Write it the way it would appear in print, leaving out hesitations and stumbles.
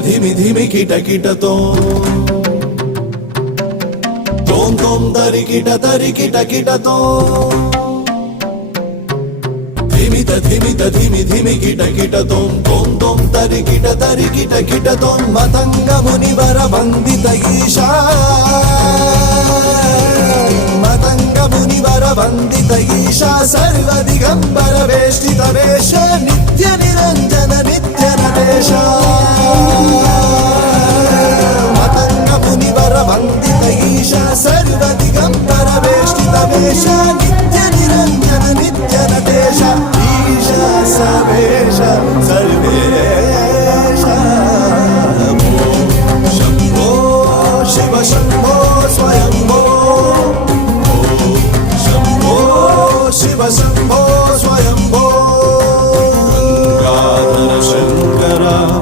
धिमि धिमि kit किटतो तोम तोम तरि kit किटतो धिमि धिमि kit किटतोम तोम तोम तरि kit किटतोम Matang मुनिवर वंदित ईशा मतंग मुनिवर वंदित ईशा सर्व दिगंबर वेष्टित वेश नित्य निरंजन नित्य नरेश मतंग मुनिवर वंदित ईशा सर्व दिगंबर वेष्टित वेश